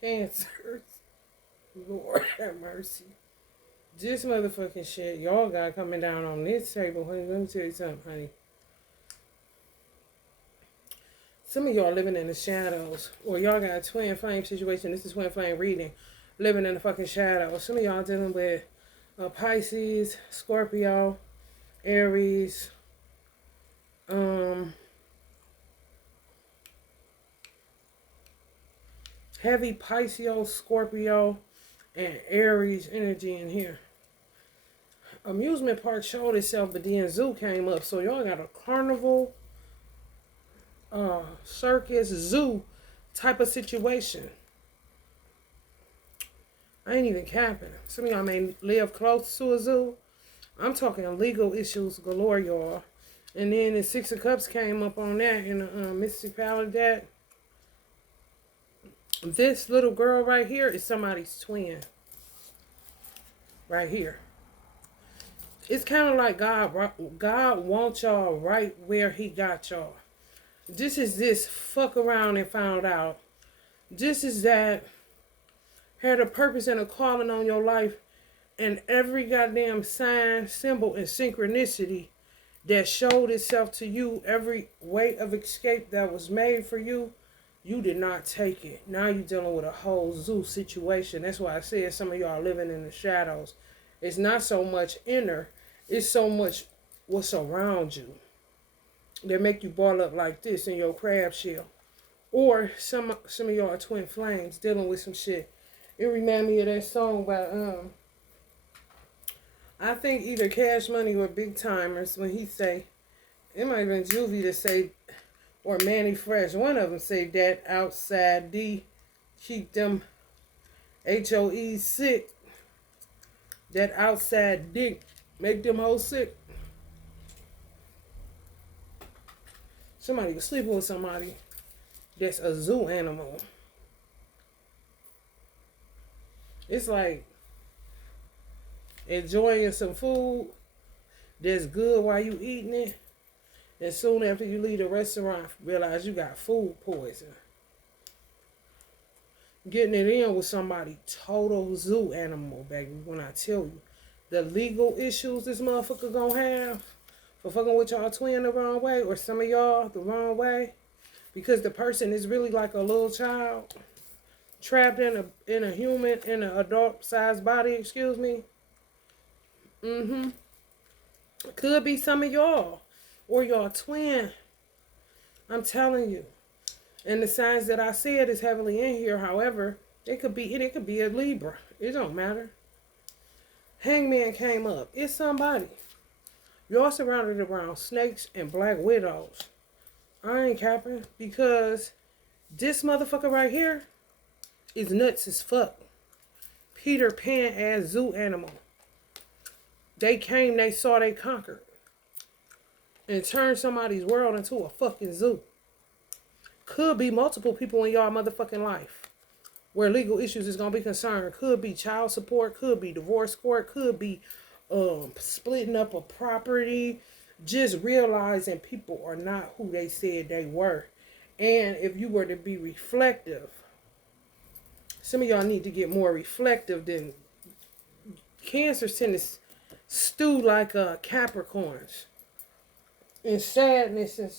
Cancers. Lord have mercy. This motherfucking shit y'all got coming down on this table, honey. Let me tell you something, honey. Some of y'all living in the shadows. Or y'all got a twin flame situation. This is twin flame reading. Living in the fucking shadows. Some of y'all dealing with Pisces, Scorpio, Aries, heavy Pisces, Scorpio, and Aries energy in here. Amusement park showed itself, but then zoo came up. So y'all got a carnival, circus, zoo type of situation. I ain't even capping. Some of y'all may live close to a zoo. I'm talking legal issues galore, y'all. And then the Six of Cups came up on that in the municipality that this little girl right here is somebody's twin. Right here. It's kind of like God wants y'all right where he got y'all. This is this fuck around and found out. This is that had a purpose and a calling on your life, and every goddamn sign, symbol, and synchronicity that showed itself to you, every way of escape that was made for you, you did not take it. Now you're dealing with a whole zoo situation. That's why I said some of y'all are living in the shadows. It's not so much inner, it's so much what's around you that make you ball up like this in your crab shell. Or some of y'all are twin flames dealing with some shit. It reminded me of that song by I think either Cash Money or Big Timers when he say, it might have been Juvie to say, or Manny Fresh, one of them say that outside D keep them HOE sick. That outside dick make them hoes sick. Somebody was sleeping with somebody that's a zoo animal. It's like enjoying some food that's good while you eating it, and soon after you leave the restaurant, realize you got food poison. Getting it in with somebody total zoo animal, baby. When I tell you the legal issues this motherfucker gonna have for fucking with y'all twin the wrong way, or some of y'all the wrong way, because the person is really like a little child trapped in a human, in an adult sized body, excuse me. Could be some of y'all or y'all twin. I'm telling you. And the signs that I said is heavily in here. However, it could be a Libra. It don't matter. Hangman came up. It's somebody. Y'all surrounded around snakes and black widows. I ain't capping, because this motherfucker right here is nuts as fuck. Peter Pan as zoo animal. They came, they saw, they conquered. And turned somebody's world into a fucking zoo. Could be multiple people in y'all motherfucking life where legal issues is going to be concerned. Could be child support. Could be divorce court. Could be splitting up a property. Just realizing people are not who they said they were. And if you were to be reflective, some of y'all need to get more reflective than Cancers tend to stew like Capricorns. And sadness, and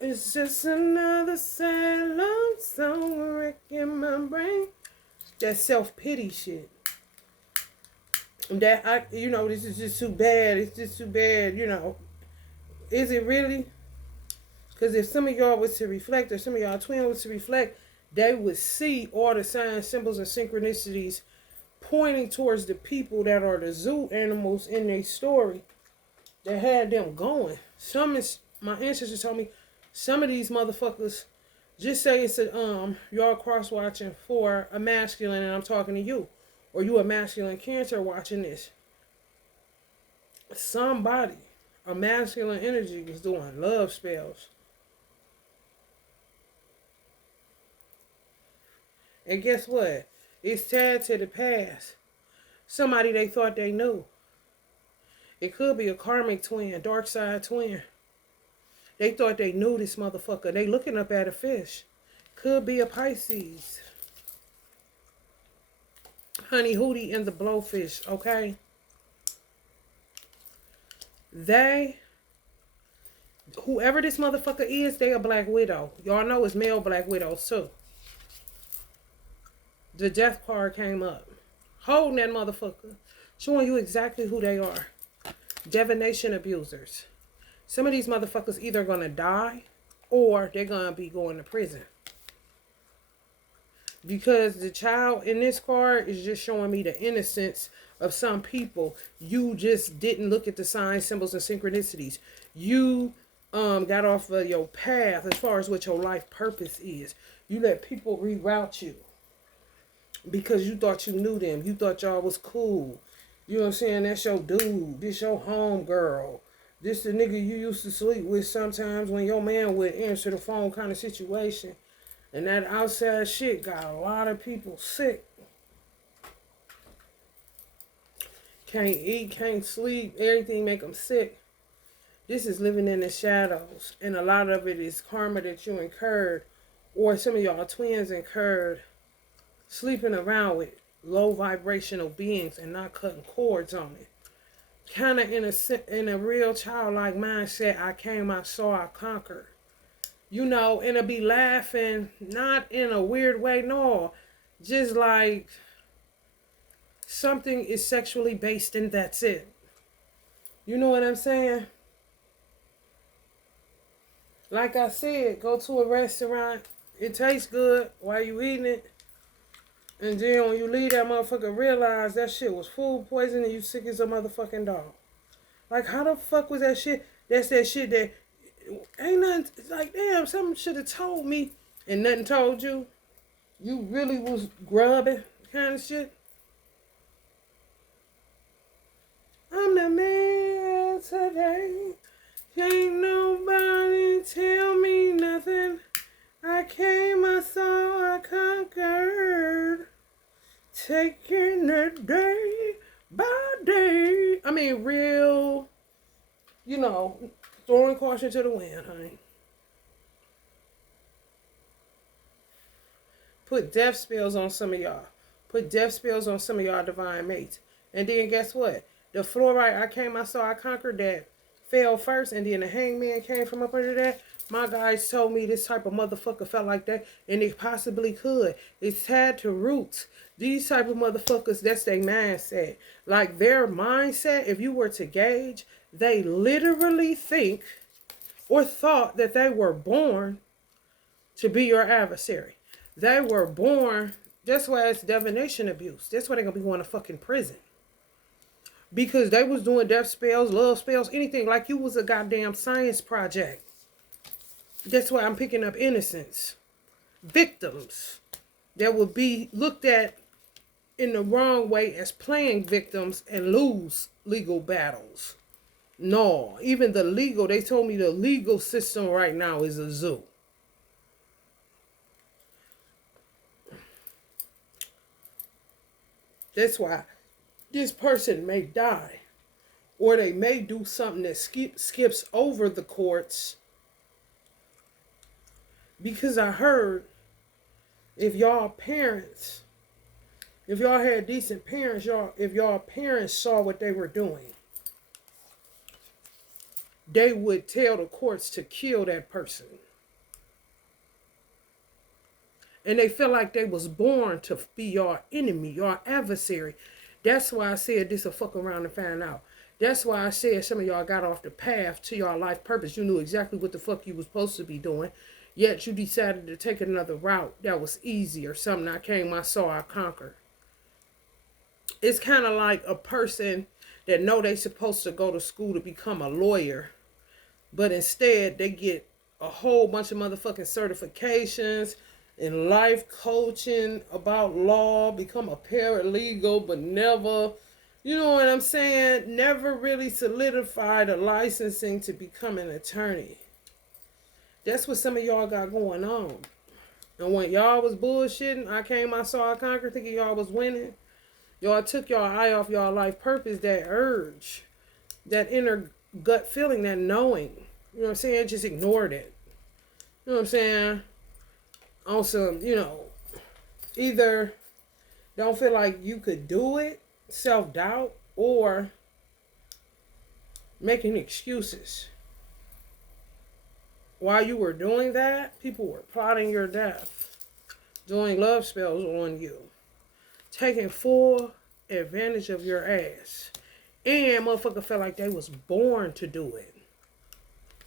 it's just another sad love song wrecking my brain. That self-pity shit. That this is just too bad. It's just too bad, Is it really? Because if some of y'all was to reflect, or some of y'all twin was to reflect, they would see all the signs, symbols, and synchronicities pointing towards the people that are the zoo animals in their story that had them going. My ancestors told me, some of these motherfuckers, just say it's y'all cross watching for a masculine, and I'm talking to you, or you a masculine Cancer watching this. Somebody, a masculine energy, was doing love spells. And guess what? It's tied to the past. Somebody they thought they knew. It could be a karmic twin, dark side twin. They thought they knew this motherfucker. They looking up at a fish. Could be a Pisces. Honey Hootie and the Blowfish, okay? Whoever this motherfucker is, they a Black Widow. Y'all know it's male Black Widows too. The death card came up. Holding that motherfucker. Showing you exactly who they are. Divination abusers. Some of these motherfuckers either gonna die or they're gonna be going to prison. Because the child in this card is just showing me the innocence of some people. You just didn't look at the signs, symbols, and synchronicities. You got off of your path as far as what your life purpose is. You let people reroute you because you thought you knew them. You thought y'all was cool. You know what I'm saying? That's your dude. This your home girl. This the nigga you used to sleep with sometimes when your man would answer the phone kind of situation. And that outside shit got a lot of people sick. Can't eat, can't sleep, everything make them sick. This is living in the shadows. And a lot of it is karma that you incurred. Or some of y'all twins incurred. Sleeping around with low vibrational beings and not cutting cords on it. Kind of in a real childlike mindset. I came, I saw, I conquered. You know, and it'll be laughing, not in a weird way, no. Just like something is sexually based and that's it. You know what I'm saying? Like I said, go to a restaurant. It tastes good while you eating it. And then when you leave that motherfucker, realize that shit was food poisoning and you sick as a motherfucking dog. Like, how the fuck was that shit? That's that shit that ain't nothing. It's like, damn, something should have told me and nothing told you. You really was grubbing kind of shit. I'm the man today. Can't nobody tell me nothing. I came, I saw, I conquered. Taking it day by day. I mean, real, you know, throwing caution to the wind, honey. Put death spells on some of y'all. Put death spells on some of y'all divine mates. And then guess what? The fluorite, I came, I saw, I conquered, that fell first. And then the hangman came from up under that. My guys told me this type of motherfucker felt like that. And it possibly could. It's tied to roots. These type of motherfuckers, that's their mindset. Like their mindset, if you were to gauge, they literally think or thought that they were born to be your adversary. They were born, that's why it's divination abuse. That's why they're going to be going to fucking prison. Because they was doing death spells, love spells, anything like you was a goddamn science project. That's why I'm picking up innocents. Victims that would be looked at in the wrong way as playing victims and lose legal battles. No, even the legal, they told me the legal system right now is a zoo. That's why this person may die. Or they may do something that skips over the courts. Because I heard if y'all parents, if y'all had decent parents, if y'all parents saw what they were doing, they would tell the courts to kill that person. And they feel like they was born to be your enemy, your adversary. That's why I said this will fuck around and find out. That's why I said some of y'all got off the path to your life purpose. You knew exactly what the fuck you was supposed to be doing. Yet you decided to take another route that was easier. Something I came, I saw, I conquered. It's kind of like a person that know they supposed to go to school to become a lawyer. But instead they get a whole bunch of motherfucking certifications and life coaching about law, become a paralegal, but never, you know what I'm saying? Never really solidified a licensing to become an attorney. That's what some of y'all got going on. And when y'all was bullshitting, I came, I saw, I conquered, thinking y'all was winning. Y'all took y'all eye off y'all life purpose, that urge, that inner gut feeling, that knowing. You know what I'm saying? Just ignored it. You know what I'm saying? on some, either don't feel like you could do it, self-doubt, or making excuses. While you were doing that, people were plotting your death, doing love spells on you, taking full advantage of your ass. And motherfucker felt like they was born to do it.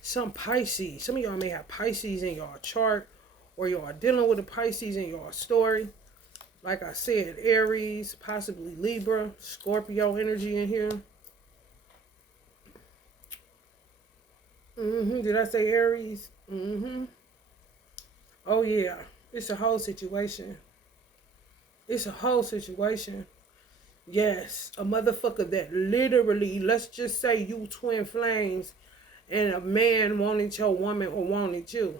Some Pisces. Some of y'all may have Pisces in y'all chart, or y'all dealing with a Pisces in y'all story. Like I said, Aries, possibly Libra, Scorpio energy in here. Did I say Aries? Oh yeah. It's a whole situation. It's a whole situation. Yes, a motherfucker that literally, let's just say you twin flames and a man wanted your woman or wanted you.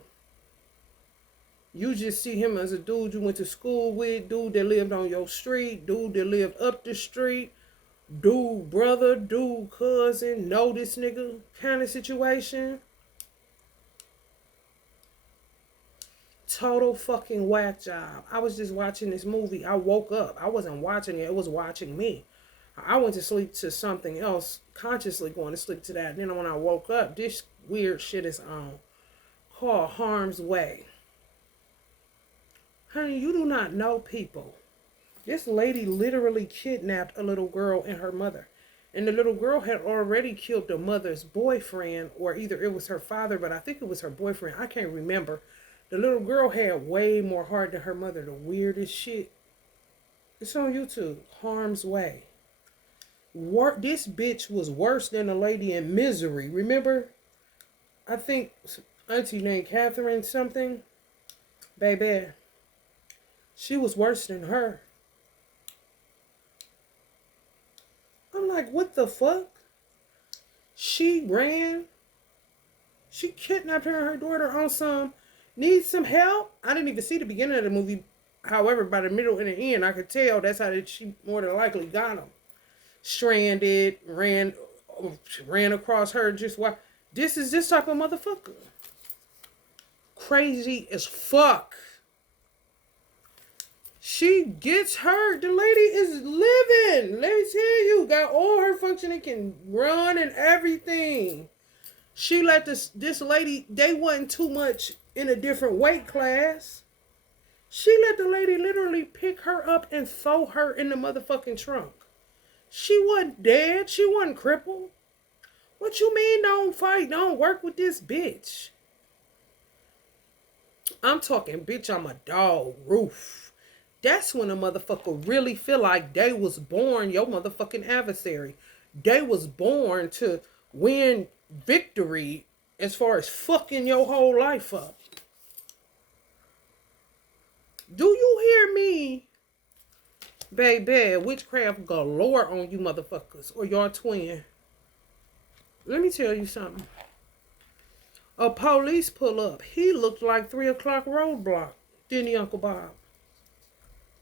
You just see him as a dude you went to school with, dude that lived on your street, dude that lived up the street, dude brother, dude cousin, know this nigga kind of situation. Total fucking whack job. I was just watching this movie. I woke up. I wasn't watching it. It was watching me. I went to sleep to something else, consciously going to sleep to that. Then when I woke up, this weird shit is on. Called Harm's Way. Honey, you do not know people. This lady literally kidnapped a little girl and her mother. And the little girl had already killed the mother's boyfriend, or either it was her father, but I think it was her boyfriend. I can't remember. The little girl had way more heart than her mother. The weirdest shit. It's on YouTube. Harm's Way. This bitch was worse than the lady in Misery. Remember? I think auntie named Catherine something. Baby. She was worse than her. I'm like, what the fuck? She ran. She kidnapped her and her daughter on some... Need some help? I didn't even see the beginning of the movie. However, by the middle and the end, I could tell that's how she more than likely got him. Stranded, ran across her. Just why? This is this type of motherfucker. Crazy as fuck. She gets hurt. The lady is living. Let me tell you, got all her functioning, can run and everything. She let this lady. They wasn't too much in a different weight class. She let the lady literally pick her up and throw her in the motherfucking trunk. She wasn't dead. She wasn't crippled. What you mean don't fight? Don't work with this bitch. I'm talking, bitch, I'm a dog roof. That's when a motherfucker really feel like they was born your motherfucking adversary. They was born to win victory as far as fucking your whole life up. Do you hear me? Baby, witchcraft galore on you motherfuckers or your twin. Let me tell you something. A police pull up. He looked like 3 o'clock roadblock. Didn't he, Uncle Bob?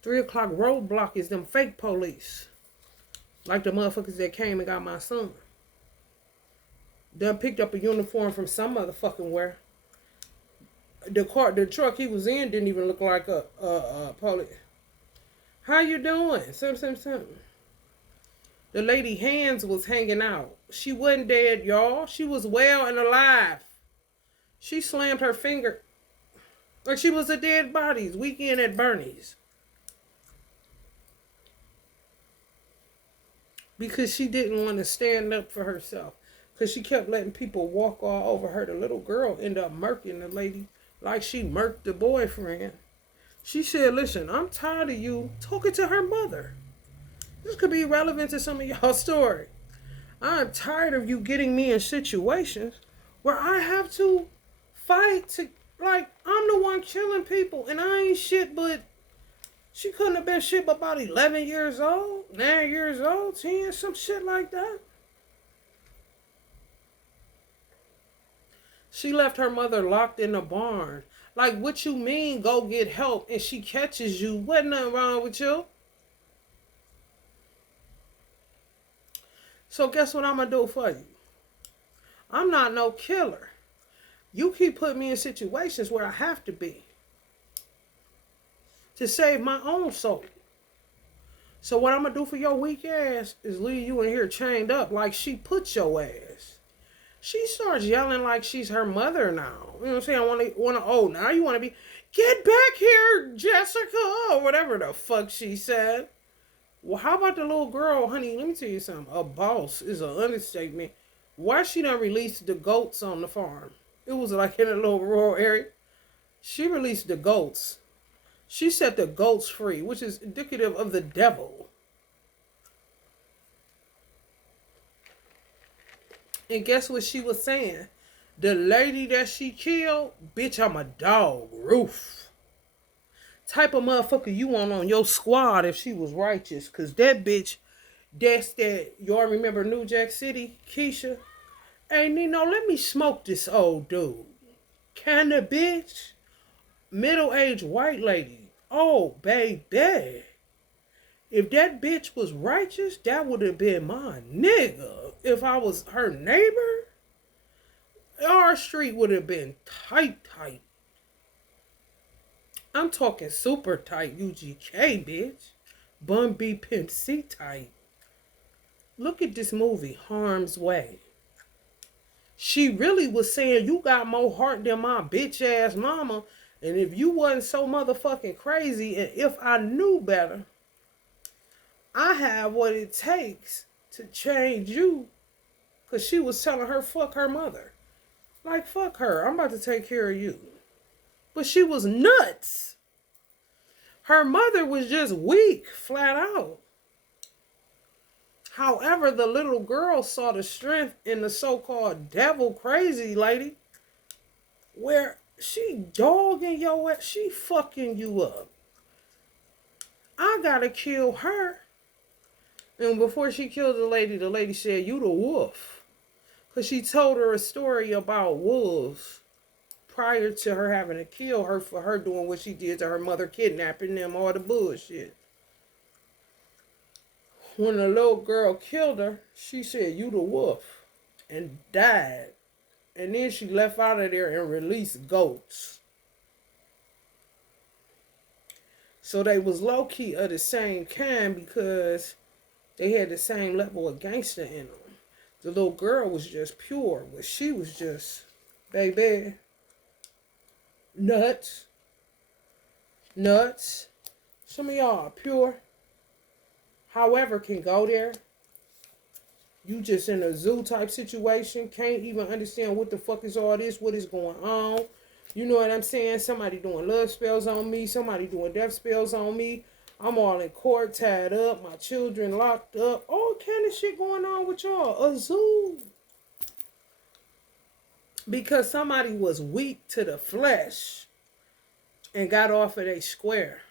3 o'clock roadblock is them fake police. Like the motherfuckers that came and got my son. Done picked up a uniform from some motherfucking where. The truck he was in didn't even look like a police. How you doing? Something. The lady hands was hanging out. She wasn't dead, y'all. She was well and alive. She slammed her finger. Like she was a dead body. Weekend at Bernie's. Because she didn't want to stand up for herself. Because she kept letting people walk all over her. The little girl ended up murking the lady like she murked the boyfriend. She said, listen, I'm tired of you talking to her mother. This could be relevant to some of y'all's story. I'm tired of you getting me in situations where I have to fight to, like, I'm the one killing people and I ain't shit, but she couldn't have been shit but about 11 years old, 9 years old, 10, some shit like that. She left her mother locked in a barn. Like, what you mean, go get help, and she catches you? Wasn't nothing wrong with you. So guess what I'm going to do for you? I'm not no killer. You keep putting me in situations where I have to be. to save my own soul. So what I'm going to do for your weak ass is leave you in here chained up like she put your ass. She starts yelling like she's her mother now. You know what I'm saying? Now you want to be, get back here, Jessica, or whatever the fuck she said. Well, how about the little girl, honey? Let me tell you something. A boss is an understatement. Why she done released the goats on the farm? It was like in a little rural area. She released the goats. She set the goats free, which is indicative of the devil. And guess what she was saying? The lady that she killed, bitch, I'm a dog. Roof. Type of motherfucker you want on your squad if she was righteous. Because that bitch, that's that. Y'all remember New Jack City? Keisha? Hey, Nino, let me smoke this old dude. Kinda bitch. Middle-aged white lady. Oh, baby. If that bitch was righteous, that would have been my nigga. If I was her neighbor, our street would have been tight. I'm talking super tight, UGK, bitch. Bun B Pimp C tight. Look at this movie, Harm's Way. She really was saying, you got more heart than my bitch ass mama. And if you wasn't so motherfucking crazy, and if I knew better, I have what it takes to change you. Because she was telling her, fuck her mother. Like, fuck her. I'm about to take care of you. But she was nuts. Her mother was just weak, flat out. However, the little girl saw the strength in the so-called devil crazy lady. Where she dogging your ass. She fucking you up. I gotta kill her. And before she killed the lady said, you the wolf. Because she told her a story about wolves prior to her having to kill her for her doing what she did to her mother, kidnapping them, all the bullshit. When the little girl killed her, she said, you the wolf. And died. And then she left out of there and released goats. So they was low-key of the same kind because they had the same level of gangster in them. The little girl was just pure, but she was just, baby, nuts. Some of y'all are pure. However, can go there. You just in a zoo type situation. Can't even understand what the fuck is all this. What is going on. You know what I'm saying? Somebody doing love spells on me. Somebody doing death spells on me. I'm all in court, tied up. My children locked up. All kind of shit going on with y'all. A zoo. Because somebody was weak to the flesh and got off of their square.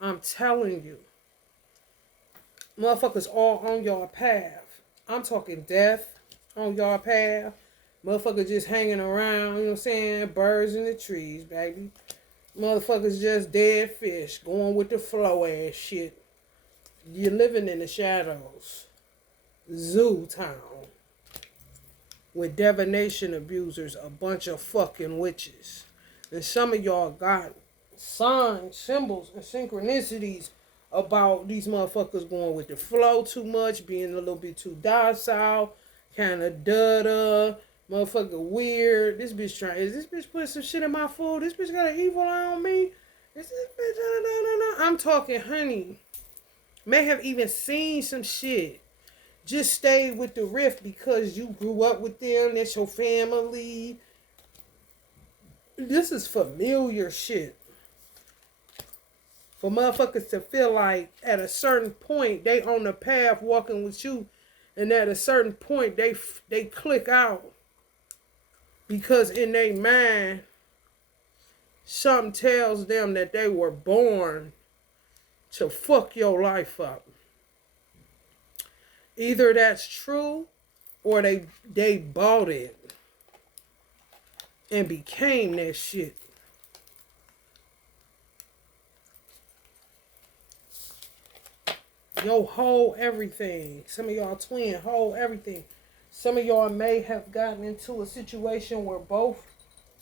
I'm telling you. Motherfuckers all on y'all path. I'm talking death on y'all path. Motherfuckers just hanging around, you know what I'm saying? Birds in the trees, baby. Motherfuckers just dead fish, going with the flow ass shit. You're living in the shadows. Zoo town. With divination abusers, a bunch of fucking witches. And some of y'all got signs, symbols, and synchronicities about these motherfuckers going with the flow too much, being a little bit too docile, kind of duh, motherfucker weird. Is this bitch putting some shit in my food? This bitch got an evil eye on me? Is this bitch, I'm talking, honey. May have even seen some shit. Just stay with the rift because you grew up with them, that's your family. This is familiar shit. For motherfuckers to feel like at a certain point they on the path walking with you, and at a certain point they click out because in their mind something tells them that they were born to fuck your life up. Either that's true or they bought it and became that shit. Yo, hold everything. Some of y'all twin, hold everything. Some of y'all may have gotten into a situation where both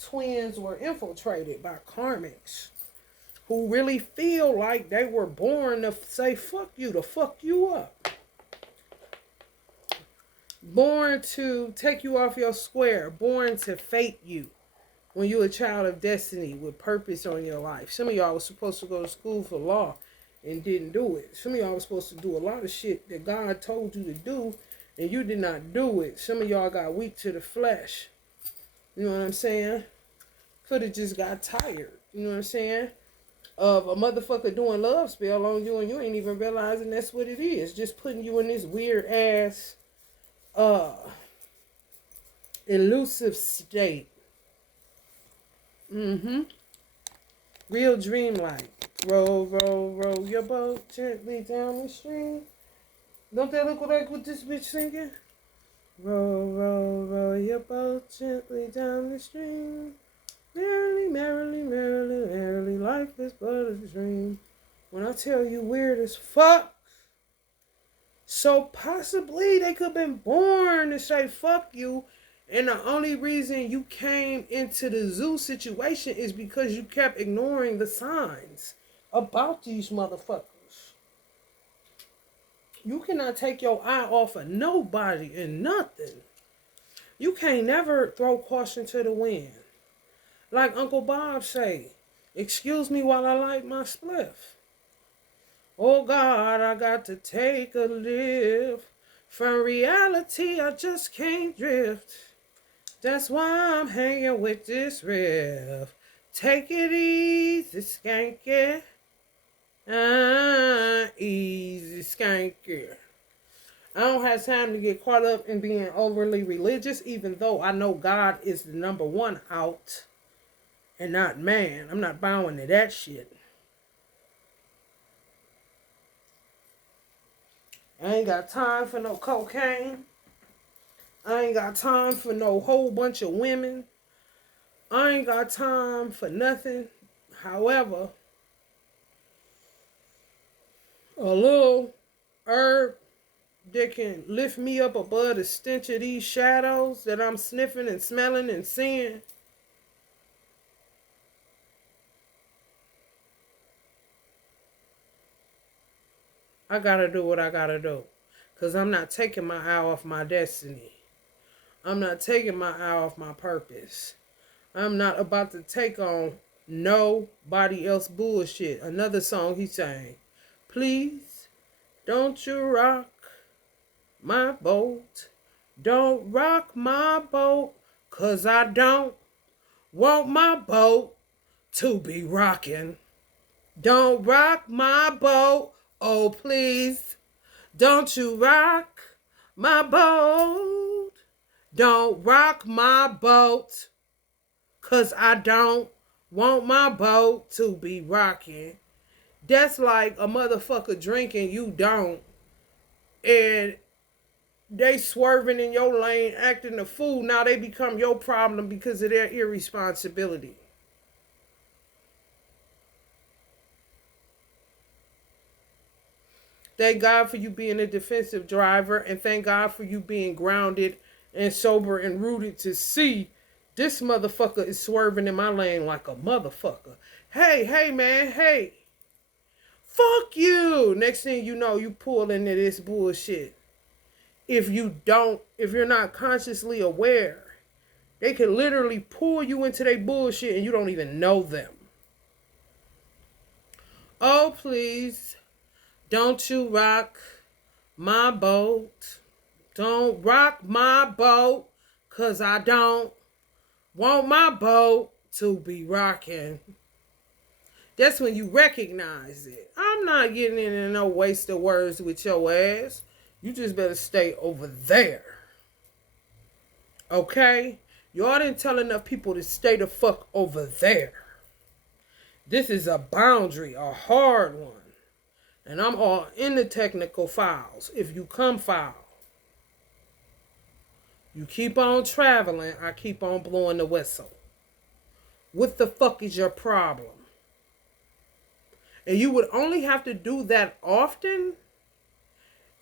twins were infiltrated by karmics. who really feel like they were born to say fuck you, to fuck you up. Born to take you off your square. Born to fate you when you're a child of destiny with purpose on your life. Some of y'all was supposed to go to school for law and didn't do it. Some of y'all was supposed to do a lot of shit that God told you to do and you did not do it. Some of y'all got weak to the flesh. You know what I'm saying? Could have just got tired. You know what I'm saying? Of a motherfucker doing love spell on you and you ain't even realizing that's what it is. Just putting you in this weird ass elusive state. Real dreamlike. Roll, roll, roll your boat gently down the stream. Don't that look like what this bitch singing? Roll, roll, roll your boat gently down the stream. Merrily, merrily, merrily, merrily, life is but a dream. When I tell you weird as fuck, so possibly they could have been born to say fuck you, and the only reason you came into the zoo situation is because you kept ignoring the signs about these motherfuckers. You cannot take your eye off of nobody and nothing. You can't never throw caution to the wind. Like Uncle Bob say, excuse me while I light my spliff. Oh God, I got to take a lift. From reality, I just can't drift. That's why I'm hanging with this riff. Take it easy, skanky. Easy, skanky. I don't have time to get caught up in being overly religious, even though I know God is the number one out and not man. I'm not bowing to that shit. I ain't got time for no cocaine. I ain't got time for no whole bunch of women. I ain't got time for nothing. However, a little herb that can lift me up above the stench of these shadows that I'm sniffing and smelling and seeing. I gotta do what I gotta do. Because I'm not taking my eye off my destiny. I'm not taking my eye off my purpose. I'm not about to take on nobody else bullshit. Another song he sang. Please, don't you rock my boat. Don't rock my boat. 'Cause I don't want my boat to be rocking. Don't rock my boat. Oh, please. Don't you rock my boat. Don't rock my boat. 'Cause I don't want my boat to be rocking. That's like a motherfucker drinking, you don't. And they swerving in your lane, acting a fool. Now they become your problem because of their irresponsibility. Thank God for you being a defensive driver, and thank God for you being grounded and sober and rooted to see this motherfucker is swerving in my lane like a motherfucker. Hey, man, hey. Fuck you. Next thing you know, you pull into this bullshit. If you're not consciously aware, they can literally pull you into their bullshit and you don't even know them. Oh, please. Don't you rock my boat. Don't rock my boat. 'Cause I don't want my boat to be rocking. That's when you recognize it. I'm not getting into no waste of words with your ass. You just better stay over there. Okay? Y'all didn't tell enough people to stay the fuck over there. This is a boundary, a hard one. And I'm all in the technical files. If you come file. You keep on traveling, I keep on blowing the whistle. What the fuck is your problem? And you would only have to do that often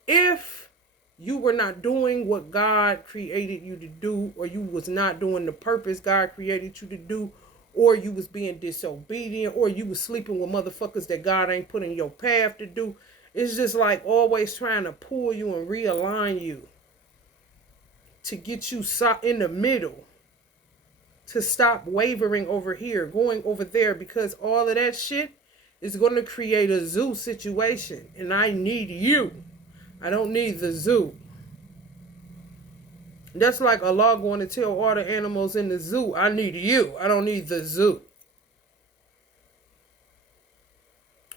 if you were not doing what God created you to do, or you was not doing the purpose God created you to do, or you was being disobedient, or you was sleeping with motherfuckers that God ain't put in your path to do. It's just like always trying to pull you and realign you to get you in the middle, to stop wavering over here, going over there, because all of that shit is going to create a zoo situation. And I need you. I don't need the zoo. That's like Allah going to tell all the animals in the zoo, I need you. I don't need the zoo.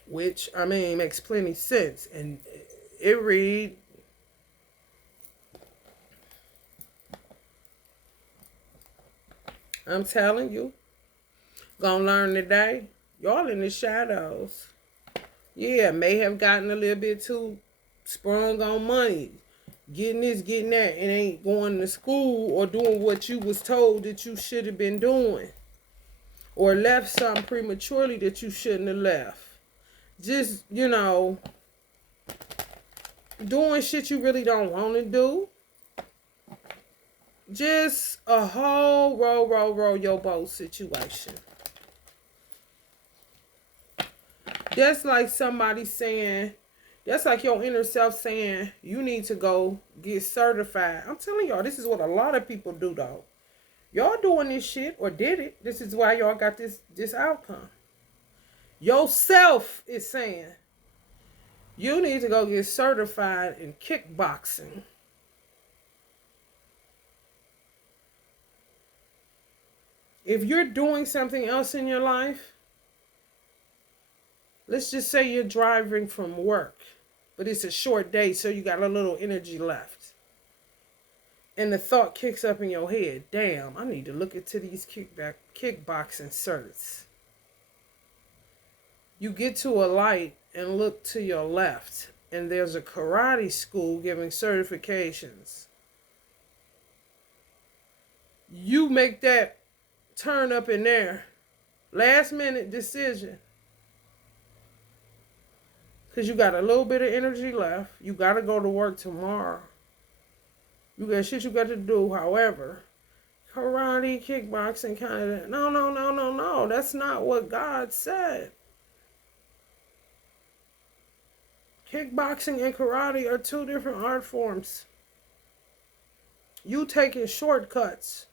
Which, I mean, makes plenty sense. And it read, I'm telling you, gonna learn today. Y'all in the shadows. Yeah, may have gotten a little bit too sprung on money. Getting this, getting that, and ain't going to school or doing what you was told that you should have been doing. Or left something prematurely that you shouldn't have left. Just, doing shit you really don't want to do. Just a whole roll your boat situation. That's like somebody saying, that's like your inner self saying, you need to go get certified. I'm telling y'all, this is what a lot of people do though. Y'all doing this shit or did it. This is why y'all got this outcome. Yourself is saying, you need to go get certified in kickboxing. If you're doing something else in your life, let's just say you're driving from work, but it's a short day, so you got a little energy left. And the thought kicks up in your head, damn, I need to look into these kickboxing certs. You get to a light and look to your left, and there's a karate school giving certifications. You make that turn up in there. Last minute decision. Because you got a little bit of energy left. You got to go to work tomorrow. You got shit you got to do. However, karate, kickboxing, kind of, no. That's not what God said. Kickboxing and karate are two different art forms. You taking shortcuts.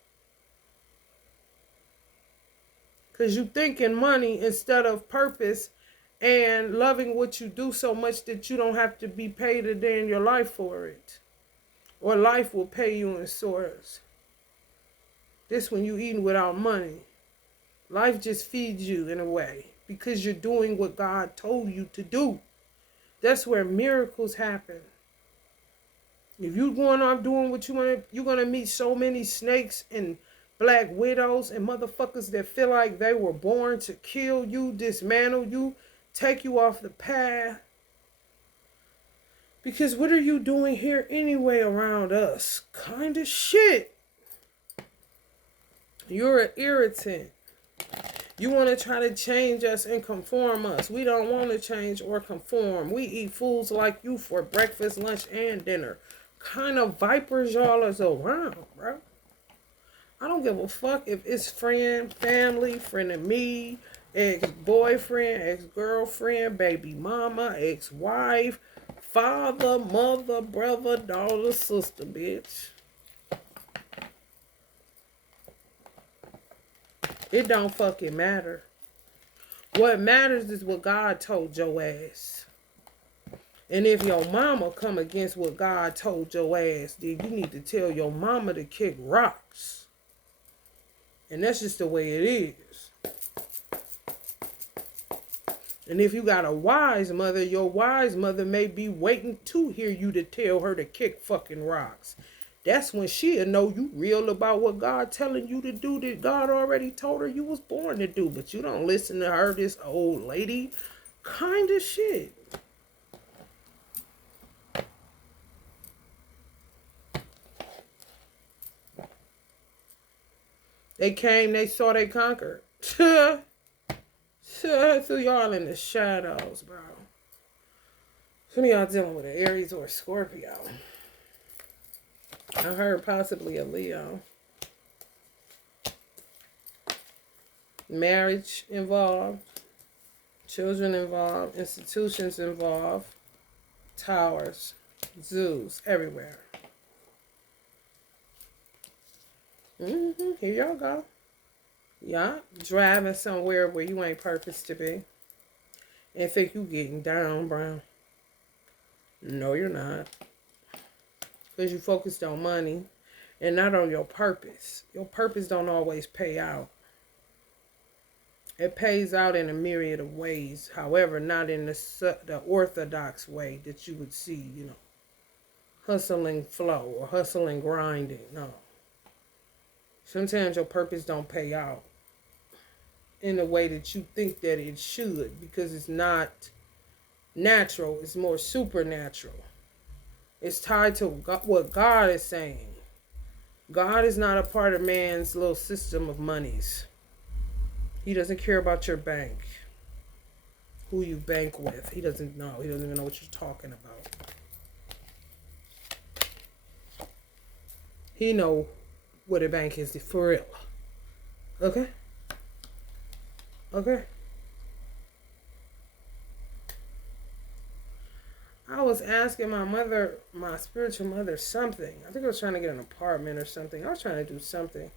Because you thinking money instead of purpose and loving what you do so much that you don't have to be paid a day in your life for it. Or life will pay you in sorts. This when you eating without money. Life just feeds you in a way. Because you're doing what God told you to do. That's where miracles happen. If you're going off doing what you want, you're going to meet so many snakes and black widows and motherfuckers that feel like they were born to kill you, dismantle you, take you off the path. Because what are you doing here anyway around us? Kind of shit. You're an irritant. You want to try to change us and conform us. We don't want to change or conform. We eat fools like you for breakfast, lunch, and dinner. Kind of vipers y'all is around, bro. I don't give a fuck if it's friend, family, friend of me, ex-boyfriend, ex-girlfriend, baby mama, ex-wife, father, mother, brother, daughter, sister, bitch. It don't fucking matter. What matters is what God told your ass. And if your mama come against what God told your ass, then you need to tell your mama to kick rocks. And that's just the way it is. And if you got a wise mother, your wise mother may be waiting to hear you to tell her to kick fucking rocks. That's when she'll know you real about what God telling you to do that God already told her you was born to do. But you don't listen to her, this old lady kind of shit. They came, they saw, they conquered. So y'all in the shadows, bro. Some of y'all dealing with an Aries or a Scorpio. I heard possibly a Leo. Marriage involved, children involved, institutions involved, towers, zoos, everywhere. Here y'all go. Yeah, driving somewhere where you ain't purposed to be and think you getting down, Brown. No, you're not. Because you focused on money and not on your purpose. Your purpose don't always pay out. It pays out in a myriad of ways. However, not in the orthodox way that you would see, hustling flow or hustling grinding. No. Sometimes your purpose don't pay out in the way that you think that it should, because it's not natural. It's more supernatural. It's tied to what God is saying. God is not a part of man's little system of monies. He doesn't care about your bank, who you bank with. He doesn't know. He doesn't even know what you're talking about. He know what a bank is for real. Okay? Okay? I was asking my mother, my spiritual mother, something. I think I was trying to get an apartment or something. I was trying to do something.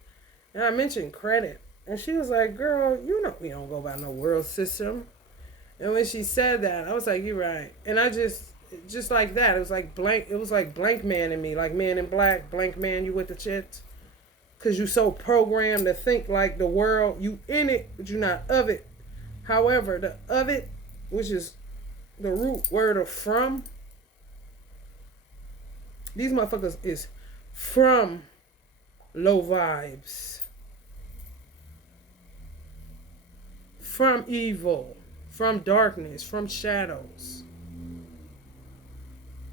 And I mentioned credit. And she was like, girl, you know we don't go by no world system. And when she said that, I was like, you're right. And I just like that. It was like blank man in me. Like Man in Black, blank man, you with the shit. Because you so programmed to think like the world, you in it, but you're not of it. However, the of it, which is the root word of from, these motherfuckers is from low vibes, from evil, from darkness, from shadows.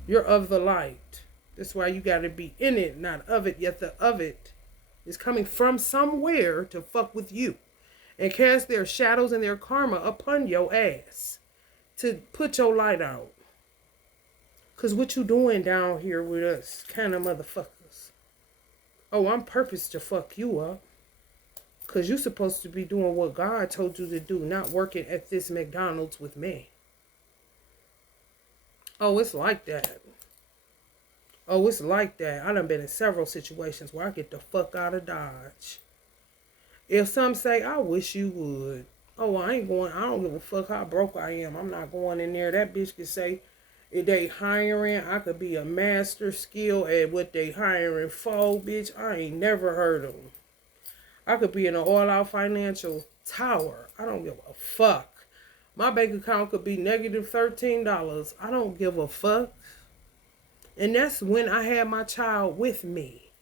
You're of the light. That's why you got to be in it, not of it. Yet the of it is coming from somewhere to fuck with you and cast their shadows and their karma upon your ass to put your light out. Because what you doing down here with us kind of motherfuckers? Oh, I'm purposed to fuck you up. Because you're supposed to be doing what God told you to do, not working at this McDonald's with me. Oh, it's like that. Oh, it's like that. I done been in several situations where I get the fuck out of Dodge. If some say, I wish you would. Oh, I ain't going. I don't give a fuck how broke I am. I'm not going in there. That bitch could say, if they hiring, I could be a master skill at what they hiring for, bitch. I ain't never heard of them. I could be in an all-out financial tower. I don't give a fuck. My bank account could be negative $13. I don't give a fuck. And that's when I had my child with me.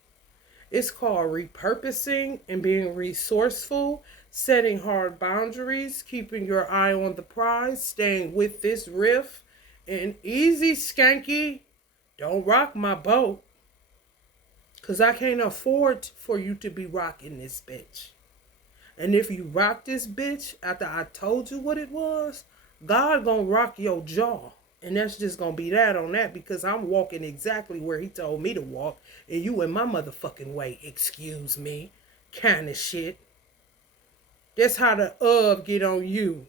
It's called repurposing and being resourceful, setting hard boundaries, keeping your eye on the prize, staying with this riff, and easy, skanky, don't rock my boat. Because I can't afford for you to be rocking this bitch. And if you rock this bitch after I told you what it was, God gonna rock your jaw. And that's just gonna be that on that, because I'm walking exactly where he told me to walk. And you in my motherfucking way, excuse me, kind of shit. That's how the get on you.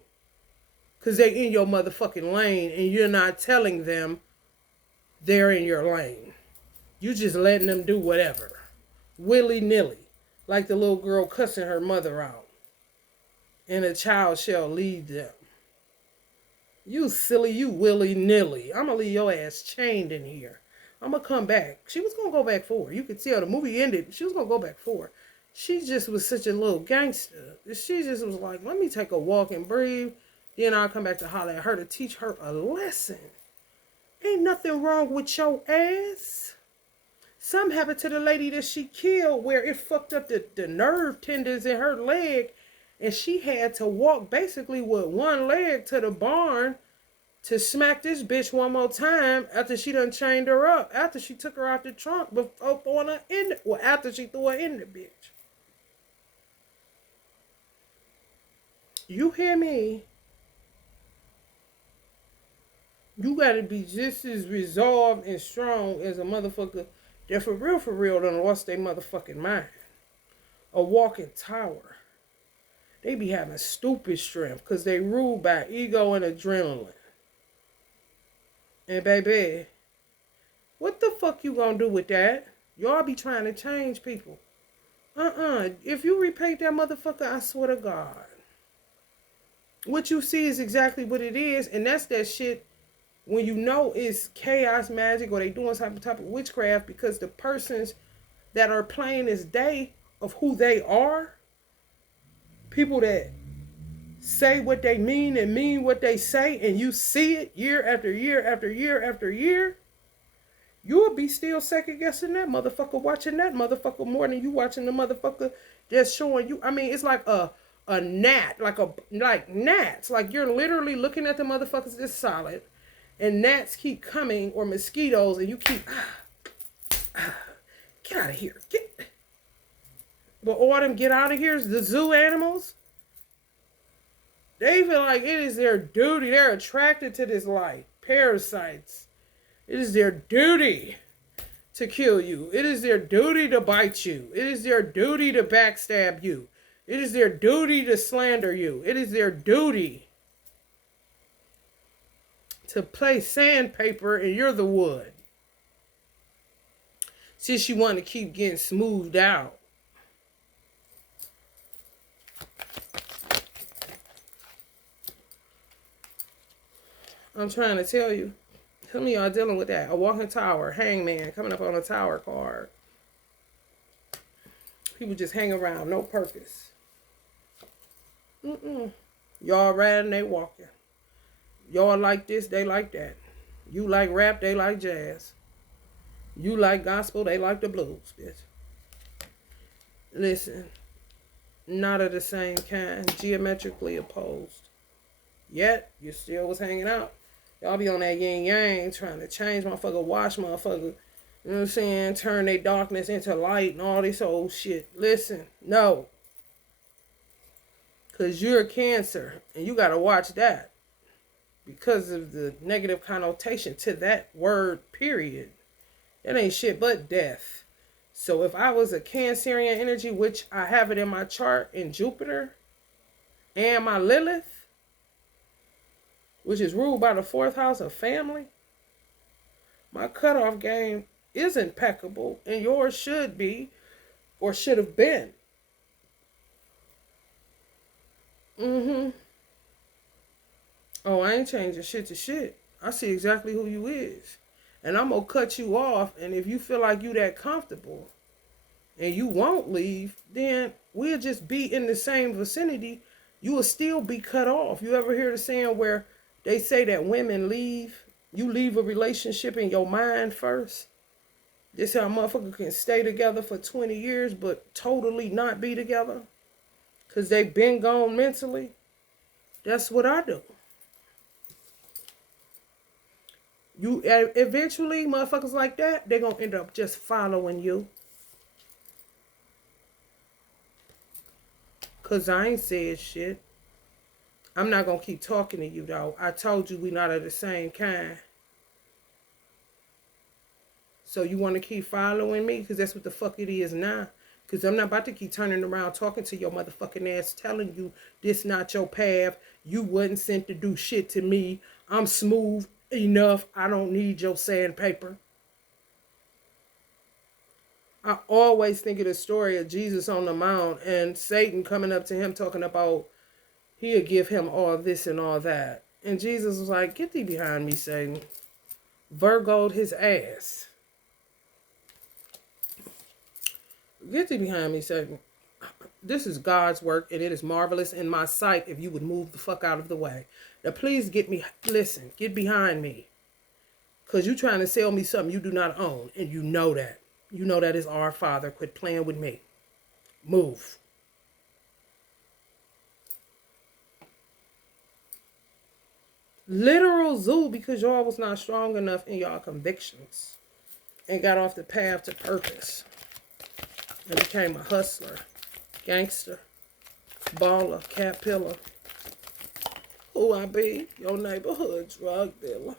Because they in your motherfucking lane and you're not telling them they're in your lane. You just letting them do whatever. Willy-nilly. Like the little girl cussing her mother out. And a child shall lead them. You silly, you willy-nilly. I'm going to leave your ass chained in here. I'm going to come back. She was going to go back for her. You could tell the movie ended. She was going to go back for her. She just was such a little gangster. She just was like, let me take a walk and breathe. Then I'll come back to holler at her to teach her a lesson. Ain't nothing wrong with your ass. Something happened to the lady that she killed where it fucked up the nerve tendons in her leg. And she had to walk basically with one leg to the barn to smack this bitch one more time after she done chained her up. After she took her out the trunk before throwing her in the, well, after she threw her in the bitch. You hear me? You gotta be just as resolved and strong as a motherfucker that for real done lost their motherfucking mind. A walking tower. They be having stupid strength because they ruled by ego and adrenaline. And baby, what the fuck you gonna do with that? Y'all be trying to change people. If you repaint that motherfucker, I swear to God. What you see is exactly what it is. And that's that shit when you know it's chaos magic or they doing some type of witchcraft, because the persons that are playing this day of who they are, people that say what they mean and mean what they say, and you see it year after year after year after year, you will be still second guessing that motherfucker, watching that motherfucker more than you watching the motherfucker just showing you. I mean, it's like a gnat, like gnats. Like you're literally looking at the motherfuckers that's solid, and gnats keep coming, or mosquitoes, and you keep get out of here. But all them get out of here is the zoo animals. They feel like it is their duty. They're attracted to this light. Parasites. It is their duty to kill you. It is their duty to bite you. It is their duty to backstab you. It is their duty to slander you. It is their duty to play sandpaper and you're the wood. Since you want to keep getting smoothed out. I'm trying to tell you. Some of y'all dealing with that. A walking tower, hangman, coming up on a tower card. People just hang around, no purpose. Y'all riding, they walking. Y'all like this, they like that. You like rap, they like jazz. You like gospel, they like the blues, bitch. Listen, not of the same kind, geometrically opposed. Yet, you still was hanging out. Y'all be on that yin yang, trying to change motherfucker, wash motherfucker, you know what I'm saying, turn their darkness into light and all this old shit. Listen, no. Because you're a Cancer, and you got to watch that. Because of the negative connotation to that word, period. That ain't shit but death. So if I was a Cancerian energy, which I have it in my chart in Jupiter, and my Lilith, which is ruled by the 4th house of family, my cutoff game is impeccable, and yours should be, or should have been. Oh, I ain't changing shit to shit. I see exactly who you is. And I'm going to cut you off, and if you feel like you that comfortable, and you won't leave, then we'll just be in the same vicinity. You will still be cut off. You ever hear the saying where they say that women leave? You leave a relationship in your mind first. This how a motherfucker can stay together for 20 years but totally not be together. Because they've been gone mentally. That's what I do. You eventually, motherfuckers like that, they're going to end up just following you. Because I ain't said shit. I'm not going to keep talking to you, though. I told you we not of the same kind. So you want to keep following me? Because that's what the fuck it is now. Because I'm not about to keep turning around talking to your motherfucking ass, telling you this not your path. You wasn't sent to do shit to me. I'm smooth enough. I don't need your sandpaper. I always think of the story of Jesus on the Mount and Satan coming up to him talking about he'll give him all this and all that. And Jesus was like, get thee behind me, Satan. Virgo'd his ass. Get thee behind me, Satan. This is God's work, and it is marvelous in my sight if you would move the fuck out of the way. Now, please get behind me. Because you trying to sell me something you do not own, and you know that. You know that is our Father. Quit playing with me. Move. Literal zoo, because y'all was not strong enough in y'all convictions and got off the path to purpose and became a hustler, gangster, baller, cat pillar. Who I be? Your neighborhood drug dealer.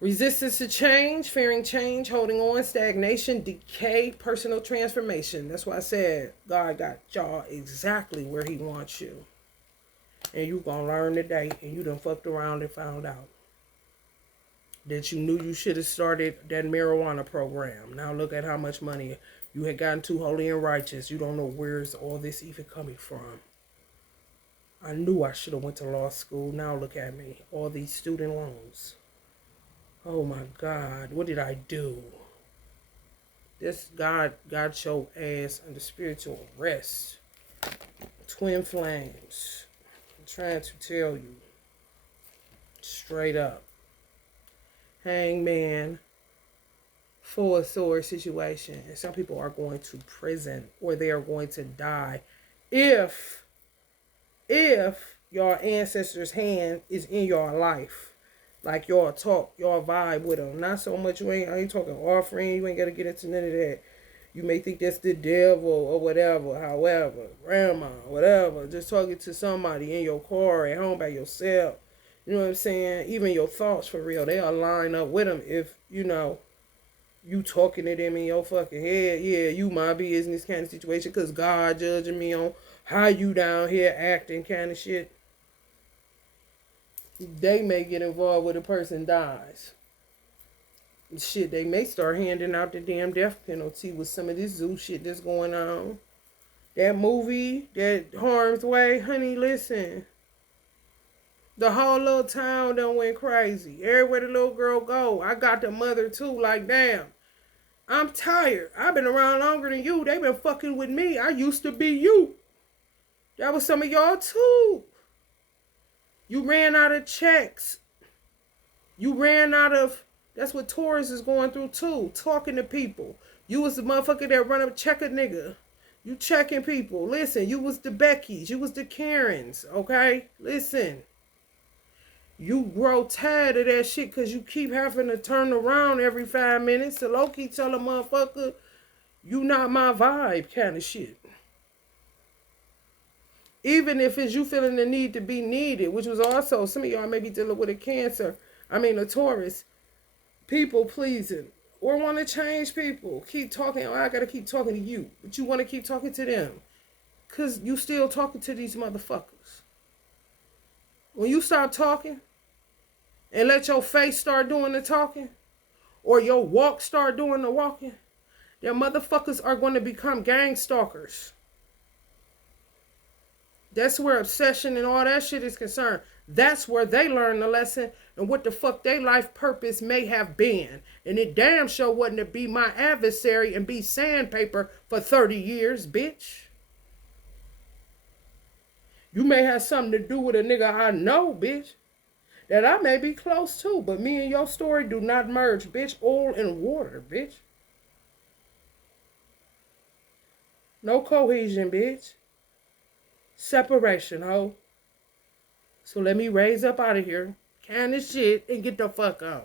Resistance to change, fearing change, holding on, stagnation, decay, personal transformation. That's why I said God got y'all exactly where he wants you. And you gonna learn today, and you done fucked around and found out that you knew you should have started that marijuana program. Now look at how much money you had gotten too holy and righteous. You don't know where's all this even coming from. I knew I should have went to law school. Now look at me. All these student loans. Oh my God, what did I do? This God got your ass under spiritual arrest. Twin flames. I'm trying to tell you. Straight up. Hangman. Full sword situation. And some people are going to prison or they are going to die if your ancestors' hand is in your life. Like y'all talk, y'all vibe with them. Not so much I ain't talking offering. You ain't got to get into none of that. You may think that's the devil or whatever. However, grandma, whatever. Just talking to somebody in your car at home by yourself. You know what I'm saying? Even your thoughts for real. They'll line up with them if, you know, you talking to them in your fucking head. Yeah, you my business kind of situation because God judging me on how you down here acting kind of shit. They may get involved when a person dies. Shit, they may start handing out the damn death penalty with some of this zoo shit that's going on. That movie, that Harm's Way, honey, listen. The whole little town done went crazy. Everywhere the little girl go, I got the mother too, like damn. I'm tired. I've been around longer than you. They been fucking with me. I used to be you. That was some of y'all too. You ran out of checks. You ran out of... That's what Taurus is going through too. Talking to people. You was the motherfucker that run up check a nigga. You checking people. Listen, you was the Beckys. You was the Karens. Okay? Listen. You grow tired of that shit because you keep having to turn around every 5 minutes. So low-key tell a motherfucker, you not my vibe kind of shit. Even if it's you feeling the need to be needed, which was also, some of y'all may be dealing with a Taurus, people pleasing, or want to change people. Keep talking, oh, I got to keep talking to you, but you want to keep talking to them, because you still talking to these motherfuckers. When you stop talking, and let your face start doing the talking, or your walk start doing the walking, them motherfuckers are going to become gang stalkers. That's where obsession and all that shit is concerned. That's where they learn the lesson and what the fuck their life purpose may have been. And it damn sure wasn't to be my adversary and be sandpaper for 30 years, bitch. You may have something to do with a nigga I know, bitch, that I may be close to, but me and your story do not merge, bitch. Oil and water, bitch. No cohesion, bitch. Separation, ho. So let me raise up out of here, can this shit, and get the fuck on.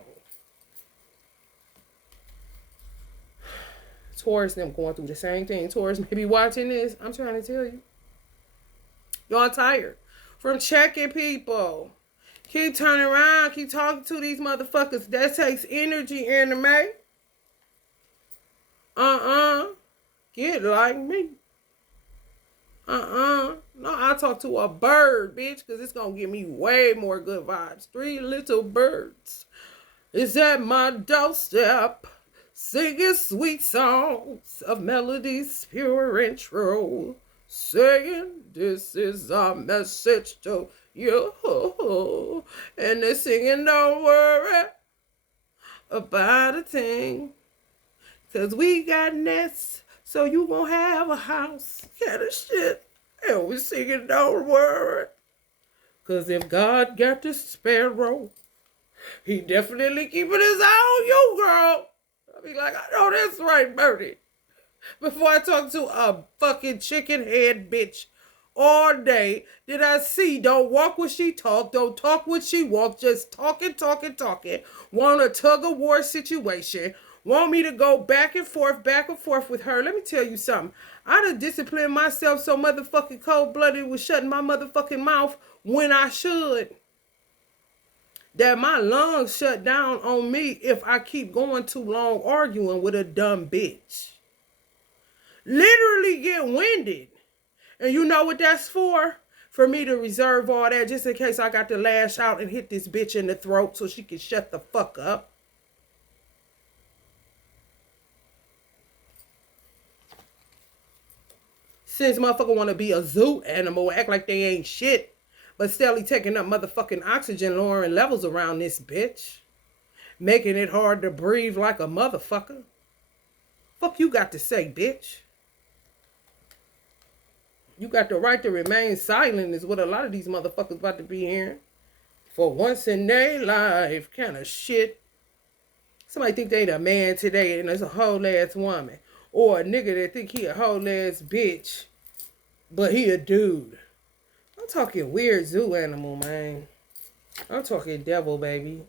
Taurus them going through the same thing. Taurus may be watching this. I'm trying to tell you. Y'all tired from checking people. Keep turning around. Keep talking to these motherfuckers. That takes energy, anime. Get like me. No, I talk to a bird, bitch, because it's going to give me way more good vibes. 3 little birds is at my doorstep, singing sweet songs of melodies pure and true, saying this is our message to you. And they're singing, don't worry about a thing, because we got nests. So you won't have a house, kind of shit. And we singing, don't worry. Because if God got the sparrow, he definitely keeping his eye on you, girl. I be like, I know that's right, Bertie. Before I talk to a fucking chicken head bitch all day, did I see, don't walk when she talk, don't talk when she walk, just talking. Want a tug of war situation. Want me to go back and forth with her. Let me tell you something. I done disciplined myself so motherfucking cold-blooded with shutting my motherfucking mouth when I should. that my lungs shut down on me if I keep going too long arguing with a dumb bitch. Literally get winded. And you know what that's for? For me to reserve all that just in case I got to lash out and hit this bitch in the throat so she can shut the fuck up. Since motherfucker want to be a zoo animal, act like they ain't shit, but steadily taking up motherfucking oxygen, lowering levels around this bitch. Making it hard to breathe like a motherfucker. Fuck you got to say, bitch. You got the right to remain silent is what a lot of these motherfuckers about to be hearing. For once in their life, kind of shit. Somebody think they ain't a man today and there's a whole ass woman. Or a nigga that think he a whole ass bitch, but he a dude. I'm talking weird zoo animal, man. I'm talking devil, baby.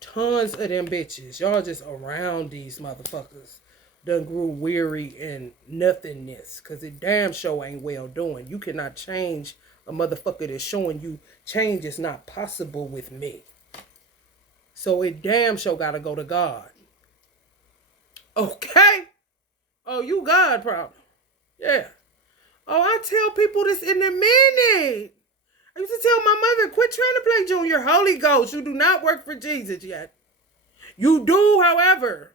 Tons of them bitches. Y'all just around these motherfuckers. Done grew weary in nothingness. Because it damn sure ain't well doing. You cannot change a motherfucker that's showing you change is not possible with me. So it damn sure gotta go to God. Okay? Oh, you God problem. Yeah. Oh, I tell people this in a minute. I used to tell my mother, quit trying to play Junior Holy Ghost. You do not work for Jesus yet. You do, however.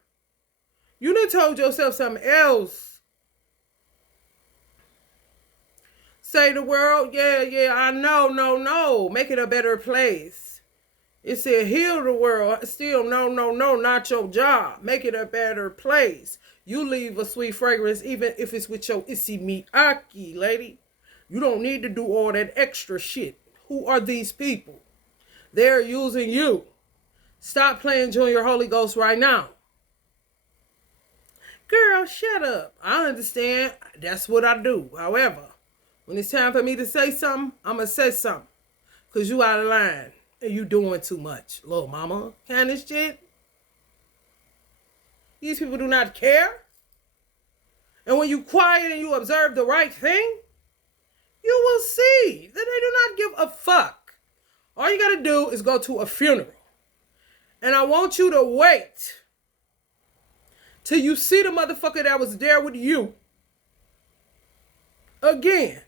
You done told yourself something else. Say the world, yeah, I know, no. Make it a better place. It said heal the world. Still, no, not your job. Make it a better place. You leave a sweet fragrance even if it's with your issy miyake, lady. You don't need to do all that extra shit. Who are these people? They're using you. Stop playing Junior Holy Ghost right now. Girl, shut up. I understand. That's what I do. However, when it's time for me to say something, I'm going to say something. Because you out of line. And you doing too much. Little mama kind of shit. These people do not care. And when you quiet and you observe the right thing, you will see that they do not give a fuck. All you got to do is go to a funeral. And I want you to wait till you see the motherfucker that was there with you again.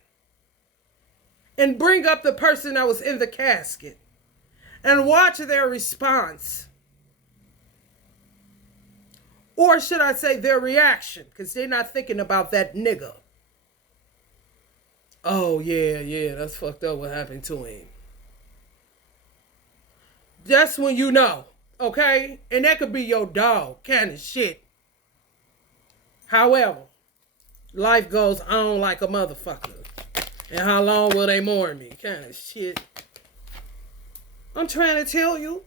And bring up the person that was in the casket. And watch their response. Or should I say their reaction? Because they're not thinking about that nigga. Oh, yeah, that's fucked up what happened to him. That's when you know, okay? And that could be your dog, kind of shit. However, life goes on like a motherfucker. And how long will they mourn me? Kind of shit. I'm trying to tell you.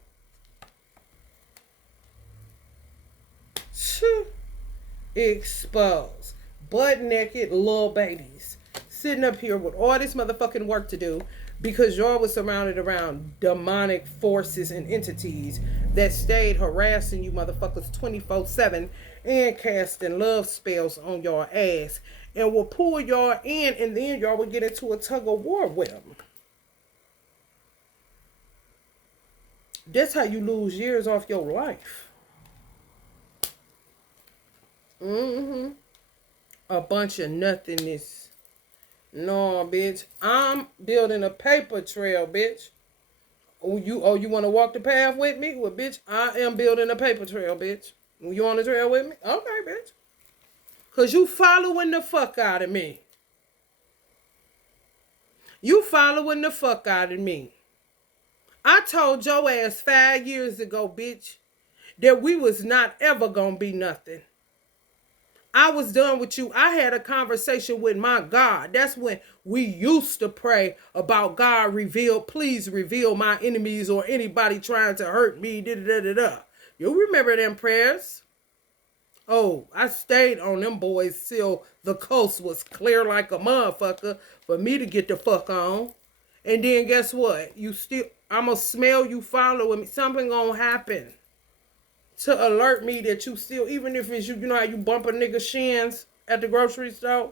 Exposed. Butt naked little babies. Sitting up here with all this motherfucking work to do because y'all was surrounded around demonic forces and entities that stayed harassing you motherfuckers 24/7 and casting love spells on your ass and will pull y'all in and then y'all will get into a tug of war with them. That's how you lose years off your life. A bunch of nothingness. No, bitch. I'm building a paper trail, bitch. Oh, you want to walk the path with me? Well, bitch, I am building a paper trail, bitch. You on the trail with me? Okay, bitch. Because you following the fuck out of me. You following the fuck out of me. I told your ass 5 years ago, bitch, that we was not ever gonna be nothing. I was done with you. I had a conversation with my God. That's when we used to pray about God please reveal my enemies or anybody trying to hurt me. You remember them prayers? Oh, I stayed on them boys till the coast was clear like a motherfucker for me to get the fuck on. And then guess what? I'm going to smell you following me. Something going to happen to alert me that you still, even if it's you know how you bump a nigga shins at the grocery store?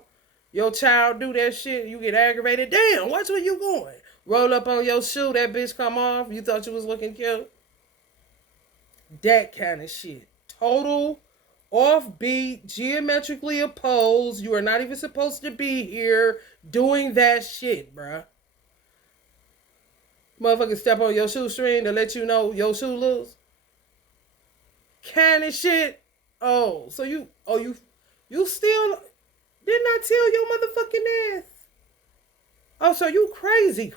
Your child do that shit, you get aggravated. Damn, watch where you going. Roll up on your shoe, that bitch come off. You thought you was looking cute? That kind of shit. Total offbeat, geometrically opposed. You are not even supposed to be here doing that shit, bruh. Motherfucker step on your shoestring to let you know your shoe loose. Kind of shit. Oh, so you still didn't I tell your motherfucking ass? Oh, so you crazy.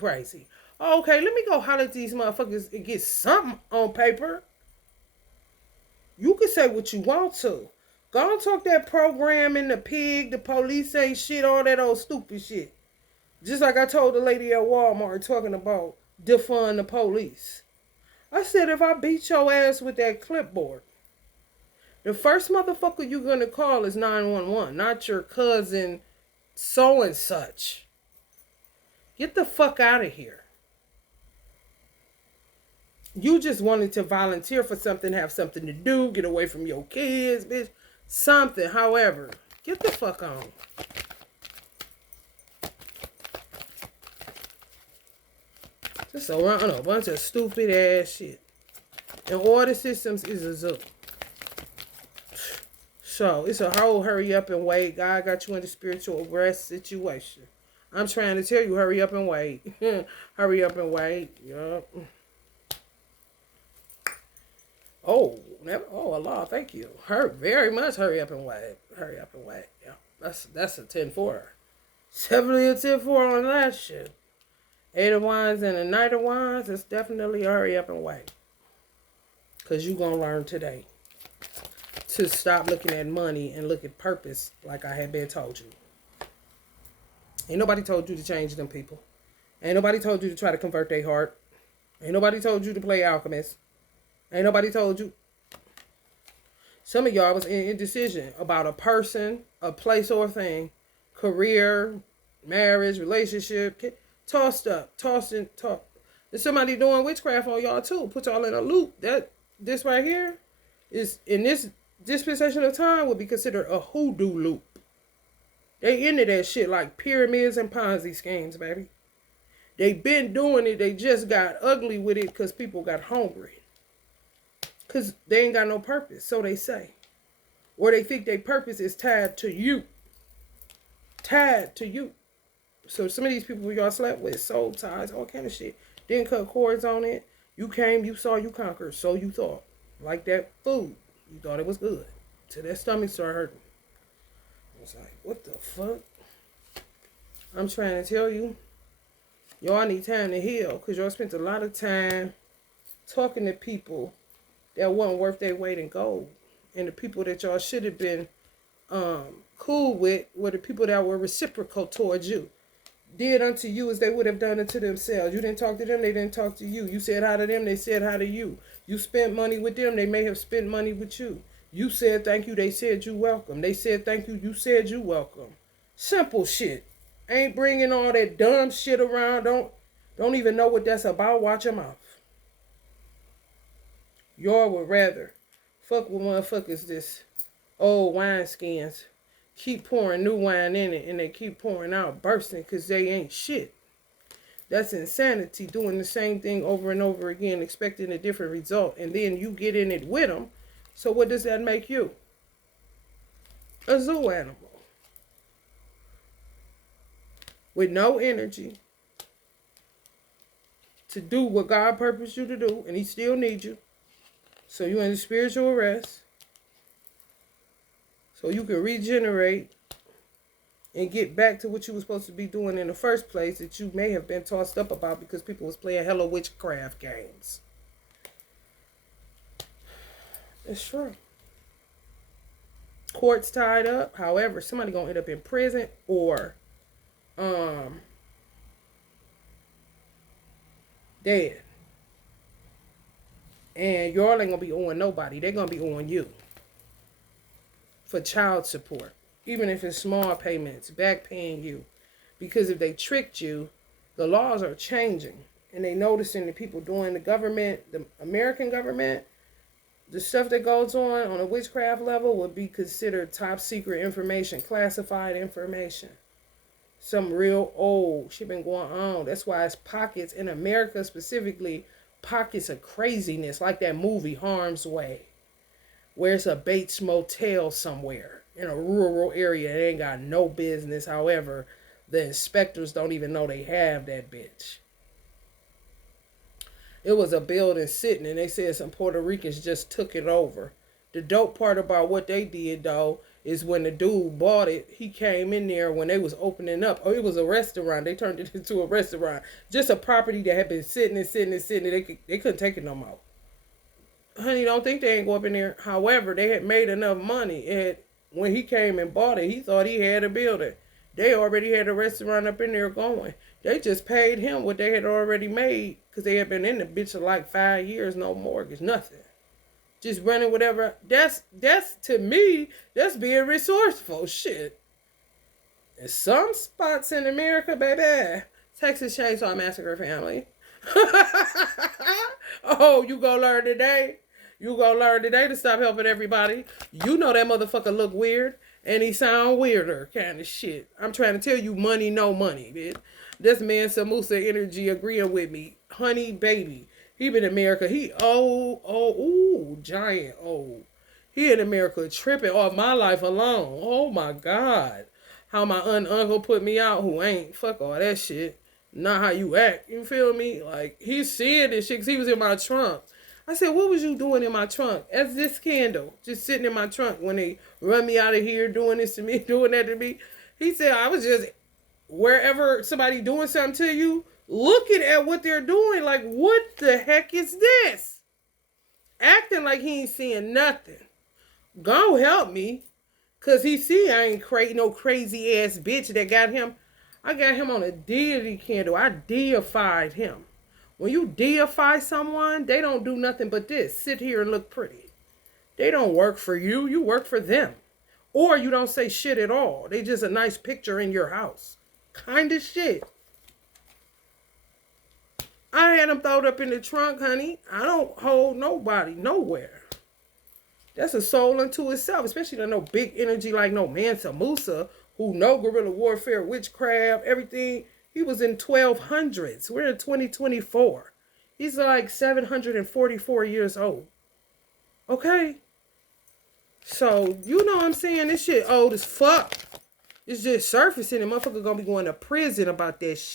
Oh, okay, let me go holler at these motherfuckers and get something on paper. You can say what you want to. Go and talk that programming, the pig, the police ain't shit, all that old stupid shit. Just like I told the lady at Walmart talking about defund the police. I said if I beat your ass with that clipboard, the first motherfucker you're gonna call is 911, not your cousin so and such. Get the fuck out of here. You just wanted to volunteer for something, have something to do, get away from your kids, bitch. Something, however. Get the fuck on. Just around a bunch of stupid ass shit. And order systems is a zoo. So, it's a whole hurry up and wait. God got you in the spiritual arrest situation. I'm trying to tell you, hurry up and wait. Hurry up and wait. Yup. Oh, Allah, thank you. Very much hurry up and wait. Hurry up and wait. Yeah, that's a 10-4. 70 a 10-4 on that shit. 8 of Wands and a Knight of Wands, it's definitely a hurry up and wait. Because you going to learn today to stop looking at money and look at purpose like I had been told you. Ain't nobody told you to change them people. Ain't nobody told you to try to convert their heart. Ain't nobody told you to play alchemist. Ain't nobody told you. Some of y'all was in indecision about a person, a place or a thing, career, marriage, relationship, tossed up, tossed. There's somebody doing witchcraft on y'all too. Put y'all in a loop. This right here is in this dispensation of time would be considered a hoodoo loop. They into that shit like pyramids and Ponzi schemes, baby. They been doing it. They just got ugly with it because people got hungry. Because they ain't got no purpose, so they say. Or they think their purpose is tied to you. Tied to you. So some of these people y'all slept with, soul ties, all kind of shit. Didn't cut cords on it. You came, you saw, you conquered. So you thought. Like that food. You thought it was good. Till that stomach started hurting. I was like, what the fuck? I'm trying to tell you. Y'all need time to heal. Because y'all spent a lot of time talking to people that wasn't worth their weight in gold. And the people that y'all should have been cool with were the people that were reciprocal towards you. Did unto you as they would have done unto themselves. You didn't talk to them, they didn't talk to you. You said hi to them, they said hi to you. You spent money with them, they may have spent money with you. You said thank you, they said you welcome. They said thank you, you said you welcome. Simple shit. Ain't bringing all that dumb shit around. Don't even know what that's about. Watch your mouth. Y'all would rather fuck with motherfuckers this old wine skins. Keep pouring new wine in it and they keep pouring out, bursting because they ain't shit. That's insanity, doing the same thing over and over again, expecting a different result. And then you get in it with them. So what does that make you? A zoo animal. With no energy to do what God purposed you to do. And he still needs you. So you're in the spiritual arrest. So you can regenerate and get back to what you were supposed to be doing in the first place that you may have been tossed up about because people was playing hella witchcraft games. It's true. Courts tied up. However, somebody gonna end up in prison or dead. And y'all ain't gonna be on nobody. They're gonna be on you. For child support. Even if it's small payments, back paying you. Because if they tricked you, the laws are changing. And they noticing the people doing the government, the American government, the stuff that goes on a witchcraft level would be considered top secret information, classified information. Some real old shit been going on. That's why it's pockets in America specifically, pockets of craziness, like that movie Harm's Way, where it's a Bates Motel somewhere in a rural area. It ain't got no business. However, the inspectors don't even know they have that bitch. It was a building sitting, and they said some Puerto Ricans just took it over. The dope part about what they did, though, is when the dude bought it, he came in there when they was opening up. Oh, it was a restaurant. They turned it into a restaurant. Just a property that had been sitting and sitting and sitting. They couldn't take it no more. Honey, don't think they ain't go up in there. However, they had made enough money. And when he came and bought it, he thought he had a building. They already had a restaurant up in there going. They just paid him what they had already made because they had been in the bitch for like 5 years, no mortgage, nothing. Just running whatever. That's to me, that's being resourceful. Shit. In some spots in America, baby, Texas Chainsaw Massacre family. Oh, you gonna learn today? You gonna learn today to stop helping everybody. You know that motherfucker look weird and he sound weirder kind of shit. I'm trying to tell you, money, no money, bitch. This man Samusa energy agreeing with me. Honey, baby. He been in America. He giant old. He in America tripping off my life alone. Oh my God. How my uncle put me out who ain't. Fuck all that shit. Not how you act. You feel me? Like, he's seeing this shit because he was in my trunk. I said, what was you doing in my trunk? As this candle. Just sitting in my trunk when they run me out of here doing this to me, doing that to me. He said, I was just wherever somebody doing something to you, looking at what they're doing, like, what the heck is this? Acting like he ain't seeing nothing. Go help me. Because he see I ain't no crazy ass bitch that got him. I got him on a deity candle. I deified him. When you deify someone, they don't do nothing but this. Sit here and look pretty. They don't work for you. You work for them. Or you don't say shit at all. They just a nice picture in your house. Kind of shit. I had them throwed up in the trunk, honey. I don't hold nobody nowhere. That's a soul unto itself, especially to no big energy like no Mansa Musa, who know guerrilla warfare, witchcraft, everything. He was in 1200s. We're in 2024. He's like 744 years old. Okay? So, you know what I'm saying? This shit old as fuck. It's just surfacing and motherfucker gonna be going to prison about that shit.